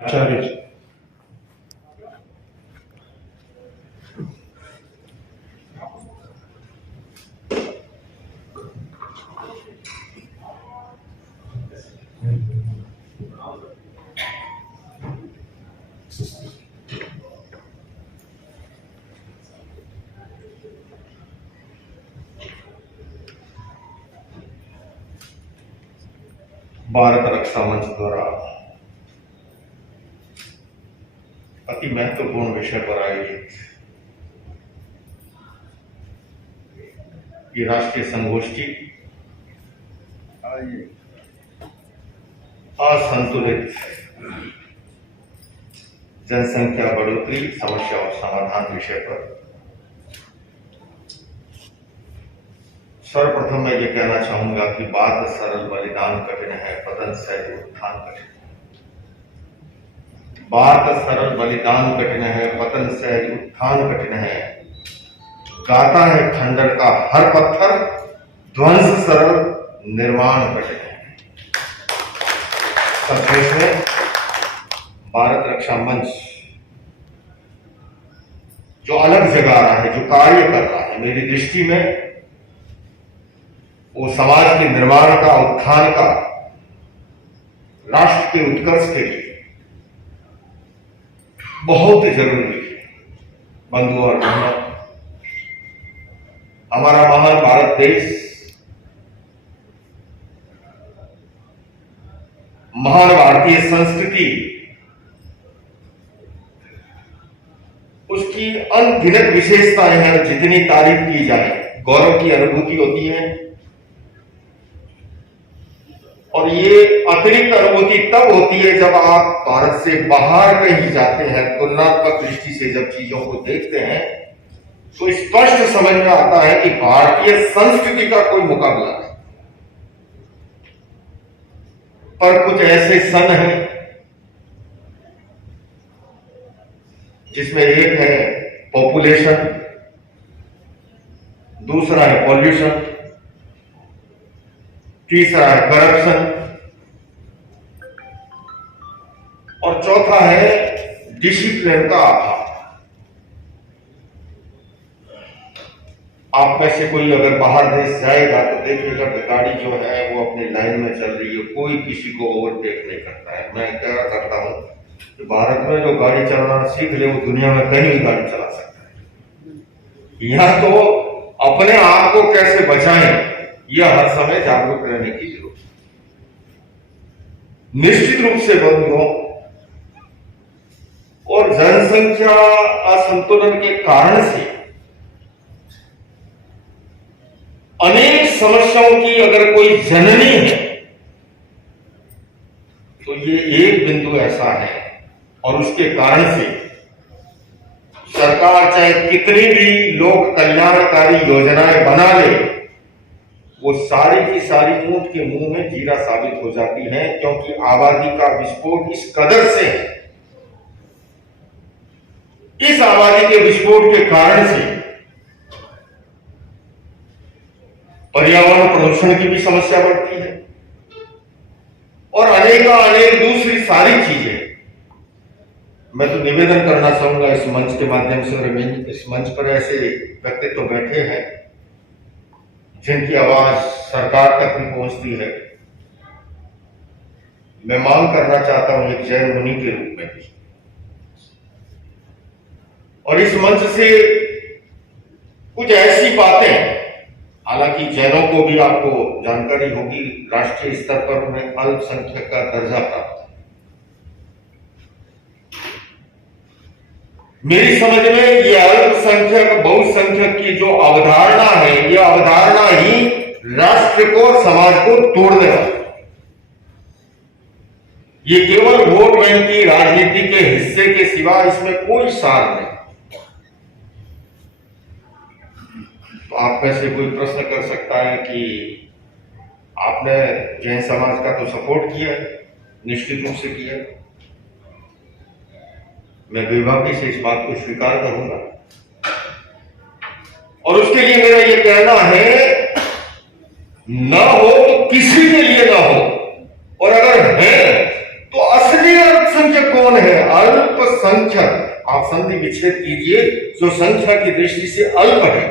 आचार्य जी। भारत रक्षा मंच द्वारा अति महत्वपूर्ण विषय पर आयोजित ये राष्ट्रीय संगोष्ठी असंतुलित जनसंख्या बढ़ोतरी समस्या और समाधान विषय पर सर्वप्रथम मैं ये कहना चाहूंगा कि बात सरल बलिदान कठिन है, पतन सहज उत्थान कठिन है। बात सरल बलिदान कठिन है, पतन सहज उत्थान कठिन है। गाता है खंडर का हर पत्थर, ध्वंस सरल निर्माण कठिन है। संदेश में भारत रक्षा मंच जो अलग जगा रहा है, जो कार्य कर रहा है, मेरी दृष्टि में वो समाज के निर्माण का, उत्थान का, राष्ट्र के उत्कर्ष के लिए बहुत जरूरी है। बंधु और बहनों, हमारा महान भारत देश महान भारतीय संस्कृति, उसकी अनगिनत विशेषताएं हैं। जितनी तारीफ की जाए गौरव की अनुभूति होती है, और ये अतिरिक्त अनुभूति तब होती है जब आप भारत से बाहर कहीं जाते हैं, तुलनात्मक दृष्टि से जब चीजों को देखते हैं तो स्पष्ट समझ में आता है कि भारतीय संस्कृति का कोई मुकाबला नहीं। पर कुछ ऐसे सन हैं जिसमें एक है पॉपुलेशन, दूसरा है पॉल्यूशन, तीसरा है करप्शन और चौथा है डिसिप्लिन का अभाव। आप में से कोई अगर बाहर देश जाएगा तो देखिएगा कि गाड़ी जो है वो अपनी लाइन में चल रही है, कोई किसी को ओवरटेक नहीं करता है। मैं क्या करता हूं कि भारत में जो गाड़ी चलाना सीख ले वो दुनिया में कहीं भी गाड़ी चला सकता है। यहां तो अपने आप को कैसे बचाएं, यह हर समय जागरूक रहने की जरूरत है। निश्चित रूप से बंधुओं, और जनसंख्या असंतुलन के कारण से अनेक समस्याओं की अगर कोई जननी है तो ये एक बिंदु ऐसा है, और उसके कारण से सरकार चाहे कितनी भी लोक कल्याणकारी योजनाएं बना ले, वो सारी की सारी ऊंट के मुंह में जीरा साबित हो जाती है, क्योंकि आबादी का विस्फोट इस कदर से है। इस आबादी के विस्फोट के कारण से पर्यावरण प्रदूषण की भी समस्या बढ़ती है और अनेक दूसरी सारी चीजें। मैं तो निवेदन करना चाहूंगा इस मंच के माध्यम से, और इस मंच पर ऐसे व्यक्तित्व बैठे हैं जिनकी आवाज सरकार तक भी पहुंचती है। मैं मांग करना चाहता हूं एक जैन मुनि के रूप में भी, और इस मंच से कुछ ऐसी बातें, हालांकि जैनों को भी आपको जानकारी होगी, राष्ट्रीय स्तर पर उन्हें अल्पसंख्यक का दर्जा प्राप्त है। मेरी समझ में ये अल्पसंख्यक बहुसंख्यक की जो अवधारणा है, यह अवधारणा ही राष्ट्र को और समाज को तोड़ने वाली है। ये केवल वोट बैंक की राजनीति के हिस्से के सिवा इसमें कोई सार नहीं। तो आप में से कोई प्रश्न कर सकता है कि आपने जैन समाज का तो सपोर्ट किया है, निश्चित रूप से किया है। मैं बेबाकी से इस बात को स्वीकार करूंगा, और उसके लिए मेरा यह कहना है, न हो तो किसी के लिए ना हो, और अगर है तो असली अल्पसंख्यक कौन आप संधि विच्छेद कीजिए जो संख्या की दृष्टि से अल्प है,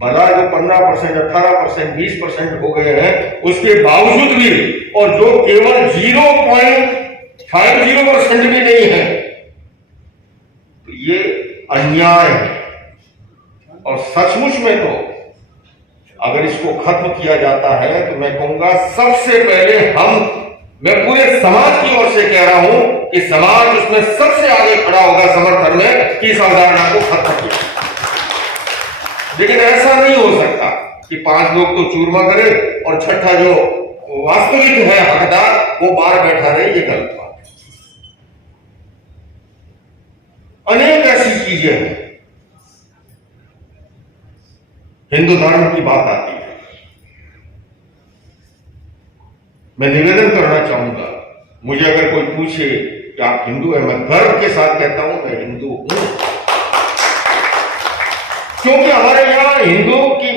भला जो 15%, 18%, 20% हो गए हैं उसके बावजूद भी, और जो केवल 0.50% भी नहीं है, तो ये अन्याय है। और सचमुच में तो अगर इसको खत्म किया जाता है तो मैं कहूंगा सबसे पहले मैं पूरे समाज की ओर से कह रहा हूं कि समाज उसमें सबसे आगे खड़ा होगा समर्थन में कि इस अवधारणा को खत्म किया। लेकिन ऐसा नहीं हो सकता कि 5 लोग तो चूरमा करे और छठा जो वास्तविक है हकदार वो बाहर बैठा रहे, ये गलत बात है। अनेक ऐसी चीजें हैं। हिंदू धर्म की बात आती है, मैं निवेदन करना चाहूंगा, मुझे अगर कोई पूछे कि आप हिंदू हैं, मैं गर्व के साथ कहता हूं मैं हिंदू हूं, क्योंकि हमारे यहां हिंदू की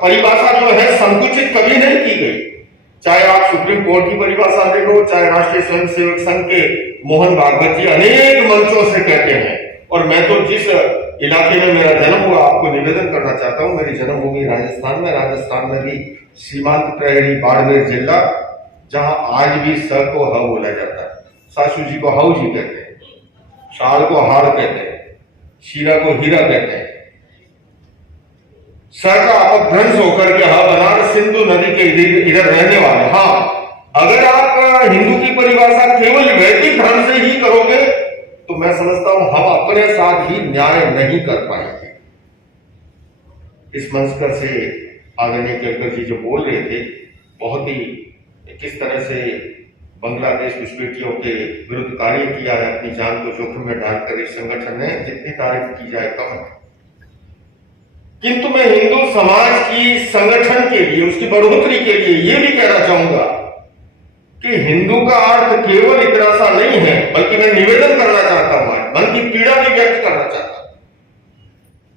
परिभाषा जो है संकुचित कभी नहीं की गई। चाहे आप सुप्रीम कोर्ट की परिभाषा ले लो, चाहे राष्ट्रीय स्वयंसेवक संघ के मोहन भागवत जी अनेक मंचों से कहते हैं। और मैं तो जिस इलाके में मेरा जन्म हुआ आपको निवेदन करना चाहता हूं, मेरी जन्मभूमि राजस्थान में भी सीमांत प्रहरी बाड़मेर जिला, जहां आज भी स को ह बोला जाता है, सासू जी को हाउ जी कहते हैं, शाल को हार कहते हैं, शीरा को हीरा कहते हैं। स का अपभ्रंश होकर के बनारस सिंधु नदी के इधर रहने वाले। हाँ, अगर आप हिंदू की परिभाषा केवल वैदिक धर्म से ही करोगे तो मैं समझता हूं हम अपने साथ ही न्याय नहीं कर पाएंगे। इस मंच पर से आदरणीय केलकर जी जो बोल रहे थे, बहुत ही किस तरह से बांग्लादेश घुसपैठियों के विरुद्ध कार्य किया है, अपनी जान को जोखिम में डालकर इस संगठन ने, जितनी तारीफ की जाए कम है। किंतु मैं हिंदू समाज की संगठन के लिए, उसकी बढ़ोतरी के लिए यह भी कहना चाहूंगा कि हिंदू का अर्थ केवल इतना सा नहीं है, बल्कि मैं निवेदन करना चाहता हूं, मन की पीड़ा भी व्यक्त करना चाहता हूं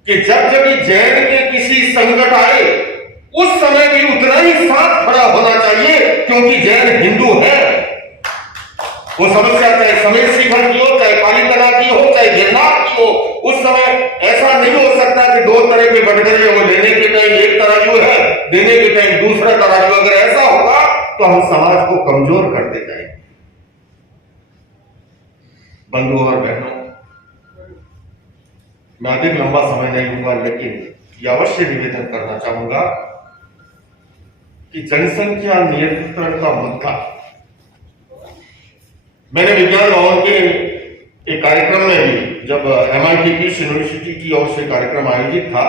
कि जब जब जैन के किसी संकट आए उस समय भी उतना ही साथ खड़ा होना चाहिए, क्योंकि जैन हिंदू है। वो समस्या चाहे समेत शिखर की हो, चाहे कालीतला की हो, चाहे गिरनार की हो, उस समय ऐसा नहीं हो सकता कि 2 तरह के बटखरे, वो लेने के टाइम एक तराजू है, देने के टाइम दूसरा तराजू। अगर ऐसा होगा तो हम समाज को कमजोर करते जाएंगे। बंधुओं और बहनों, मैं अधिक लंबा समय नहीं लूंगा, लेकिन यह अवश्य निवेदन करना चाहूंगा कि जनसंख्या नियंत्रण का मुद्दा, मैंने विज्ञान भवन के एक कार्यक्रम में भी, जब MIT की यूनिवर्सिटी की ओर से कार्यक्रम आयोजित था,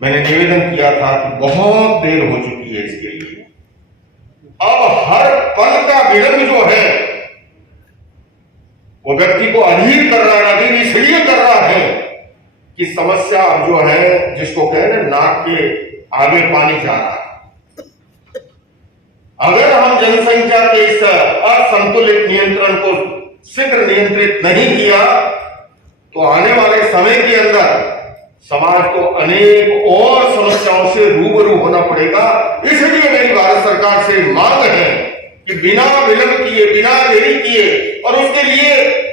मैंने निवेदन किया था कि बहुत देर हो चुकी है इसके लिए। अब हर पल का विलंब जो है वो व्यक्ति को अधीर कर रहा है। अधीर इसलिए कर रहा है कि समस्या अब जो है, जिसको कहे ना, नाक के आगे पानी जा रहा है। अगर हम जनसंख्या के इस असंतुलित नियंत्रण को शीघ्र नियंत्रित नहीं किया तो आने वाले समय के अंदर समाज को अनेक और समस्याओं से रूबरू होना पड़ेगा। इसलिए मेरी भारत सरकार से मांग है कि बिना विलंब किए, बिना देरी किए, और उसके लिए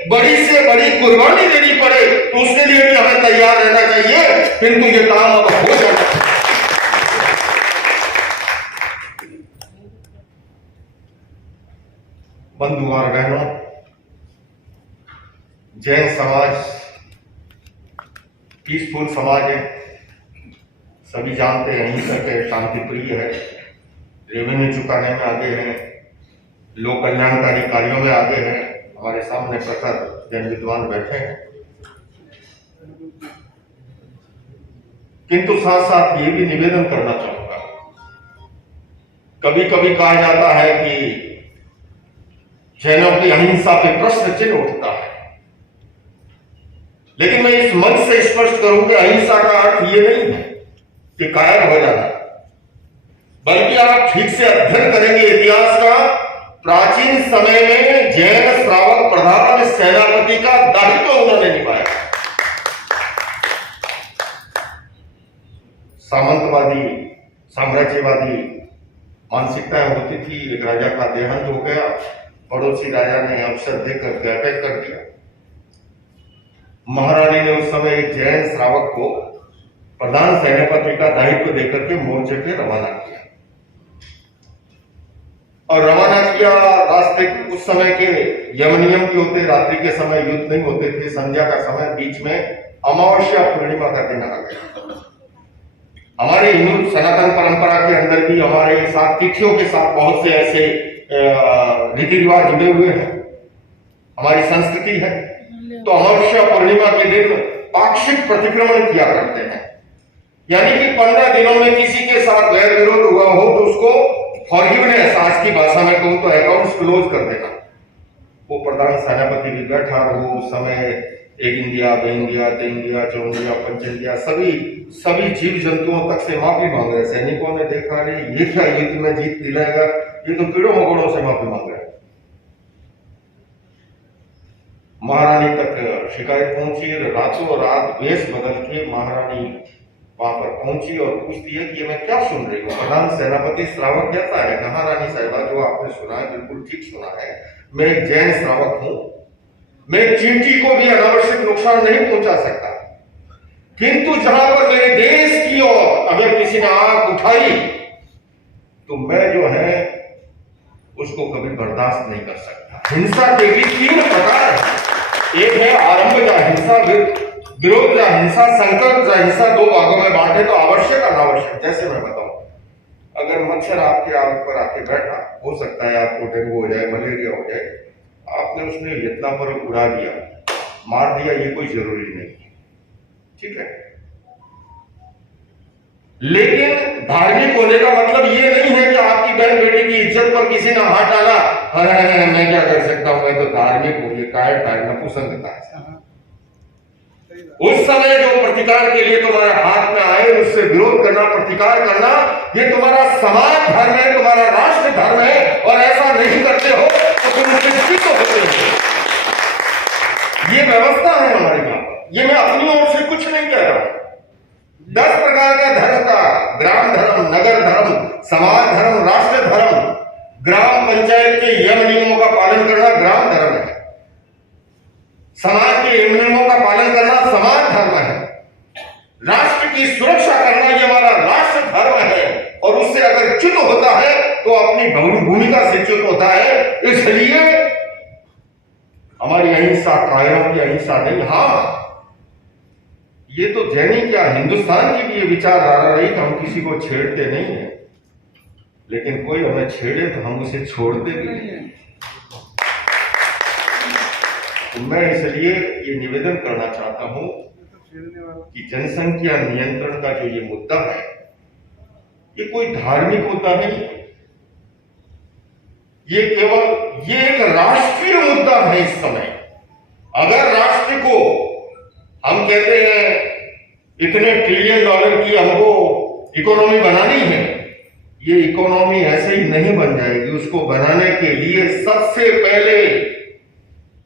बड़ी से बड़ी कुर्बानी देनी पड़े तो उसके लिए भी हमें तैयार रहना चाहिए, किंतु ये काम अब हो जाना चाहिए। बंधु और बहनों, जैन समाज पीसफुल समाज है, सभी जानते हैं, अहिंसक है, शांति प्रिय है, रेवेन्यू चुकाने में आगे हैं, लोक कल्याणकारी कार्यों में आगे हैं। हमारे सामने प्रखर जैन विद्वान बैठे हैं। किंतु साथ साथ ये भी निवेदन करना चाहूंगा, कभी कभी कहा जाता है कि जैनों की अहिंसा पे प्रश्न चिन्ह उठता है, लेकिन मैं इस मंच से स्पष्ट करूं कि अहिंसा का अर्थ ये नहीं है कि कायर हो जाना, बल्कि आप ठीक से अध्ययन करेंगे इतिहास का, प्राचीन समय में जैन श्रावक प्रधान सेनापति का दायित्व उन्होंने निभाया। सामंतवादी, साम्राज्यवादी मानसिकताएं होती थी। एक राजा का देहांत हो गया, पड़ोसी राजा ने अवसर देकर व्यापक कर दिया, महारानी ने उस समय एक जैन श्रावक को प्रधान सेनापति का दायित्व देकर के मोर्चे पे रवाना किया और रवाना किया। रास्ते उस समय के यमनियम के होते, रात्रि के समय युद्ध नहीं होते थे, संध्या का समय, बीच में अमावस्या पूर्णिमा का दिन आ गया। हमारे हिंदू सनातन परंपरा के अंदर भी हमारे साथ तिथियों के साथ बहुत से ऐसे रीति रिवाज जुड़े हुए हैं, हमारी संस्कृति है। तो अमावस्या पूर्णिमा के दिन पाक्षिक प्रतिक्रमण किया करते हैं, यानी कि 15 दिनों में किसी के साथ गैर विरोध हुआ हो तो उसको फॉरगिवनेस, आज की भाषा में कहूं तो अकाउंट्स क्लोज कर देना। वो प्रधान सेनापति भी बैठा हो, उस समय एक इंडिया, बे इंडिया, ते इंडिया, चौ इंडिया, पंच इंडिया, सभी जीव जंतुओं तक से माफी मांग रहे। सैनिकों ने देखा, अरे ये क्या युद्ध में जीत दिलाएगा, ये तो कीड़ों मकोड़ों से माफी मांग रहे। महारानी तक शिकायत पहुंची, रातों रात वेश बदल के महारानी वहां पर पहुंची और पूछती है कि ये मैं क्या सुन रही हूँ। प्रधान सेनापति श्रावक कहता है, महारानी साहिबा जो आपने सुना है बिल्कुल ठीक सुना है, मैं एक जैन श्रावक हूं, मैं चींटी को भी अनावश्यक नुकसान नहीं पहुंचा सकता, किंतु जहां पर मेरे देश की ओर अगर किसी ने आंख उठाई तो मैं जो है उसको कभी बर्दाश्त नहीं कर सकता। हिंसा के भी 3 प्रकार है, एक है आरंभ या हिंसा, विरोध या हिंसा, संकल्प या हिंसा। 2 भागों में बांटे तो आवश्यक अनावश्यक। जैसे मैं बताऊं, अगर मच्छर आपके आंख पर आके बैठा, हो सकता है आपको डेंगू हो जाए, मलेरिया हो जाए, आपने उसने इतना पर उड़ा दिया, मार दिया, ये कोई जरूरी नहीं है, ठीक है। लेकिन धार्मिक होने का मतलब ये नहीं है कि आपकी बहन बेटी की इज्जत पर किसी ने हाथ डाला, अरे मैं क्या कर सकता हूं, मैं तो धार्मिक हूं, ये कायर नपुंसकता है। उस समय जो प्रतिकार के लिए तुम्हारे हाथ में आए, उससे विरोध करना, प्रतिकार करना, ये तुम्हारा समाज धर्म है, तुम्हारा राष्ट्र धर्म है, और ऐसा नहीं करते हो तो तुम निश्चित होते हो। ये व्यवस्था है हमारे यहाँ पर, ये मैं अपनी ओर से कुछ नहीं कह रहा हूं। 10 प्रकार का धर्म का, ग्राम धर्म, नगर धर्म, समाज धर्म, राष्ट्र धर्म, ग्राम पंचायत के यम नियमों का पालन करना ग्राम धर्म है, समाज के नियमों का पालन करना समाज धर्म है, राष्ट्र की सुरक्षा करना ये हमारा राष्ट्र धर्म है, और उससे अगर च्युत होता है तो अपनी भूमिका से च्युत होता है। इसलिए हमारी अहिंसा कायरों की अहिंसा नहीं। हाँ, ये तो जैनी क्या हिंदुस्तान की भी ये विचारधारा रही कि हम किसी को छेड़ते नहीं है, लेकिन कोई हमें छेड़े तो हम उसे छोड़ते भी नहीं। तो मैं इसलिए ये निवेदन करना चाहता हूं कि जनसंख्या नियंत्रण का जो ये मुद्दा है, ये कोई धार्मिक मुद्दा नहीं है, ये केवल एक राष्ट्रीय मुद्दा है इस समय। अगर राष्ट्र को हम कहते हैं इतने ट्रिलियन डॉलर की हमको इकोनॉमी बनानी है, ये इकोनॉमी ऐसे ही नहीं बन जाएगी। उसको बनाने के लिए सबसे पहले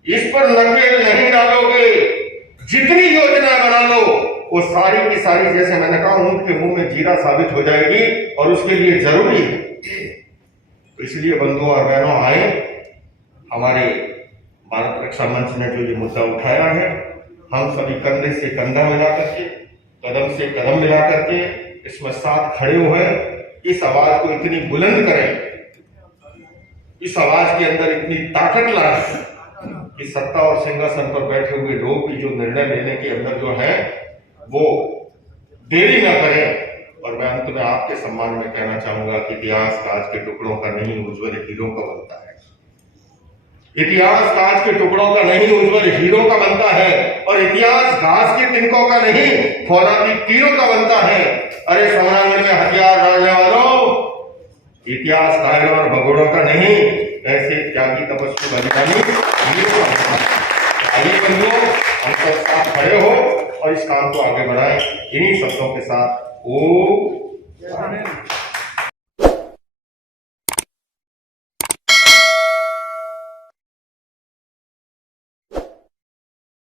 इस पर नकेल नहीं डालोगे, जितनी योजना बना लो वो सारी की सारी, जैसे मैंने कहा, ऊंट के मुंह में जीरा साबित हो जाएगी, और उसके लिए जरूरी है। तो इसलिए बंधुओं और बहनों, आए, हमारे भारत रक्षा मंच ने जो ये मुद्दा उठाया है, हम सभी कंधे से कंधा मिला करके, कदम से कदम मिला करके इसमें साथ खड़े हुए इस आवाज को इतनी बुलंद करें, इस आवाज के अंदर इतनी ताकत लाएं कि सत्ता और सिंहासन पर बैठे हुए लोग भी जो निर्णय लेने के अंदर जो है वो देरी ना करें। और मैं अंत में आपके सम्मान में कहना चाहूंगा कि इतिहास कांच के टुकड़ों का नहीं, उज्जवल हीरों का बनता है। इतिहास कांच के टुकड़ों का नहीं, उज्जवल हीरों का बनता है। और इतिहास घास के तिनकों का नहीं, फौलादी तीरों का बनता है। अरे समरांगन में हथियार डालने वालों, इतिहास कायरों और भगोड़ों का नहीं, ऐसे त्यागी तपस्वी बलिदानी हीरों का बनता है। आइए बंधुओं, हम सब साथ खड़े हो और इस काम को आगे बढ़ाएं। इन्हीं शब्दों के साथ ओम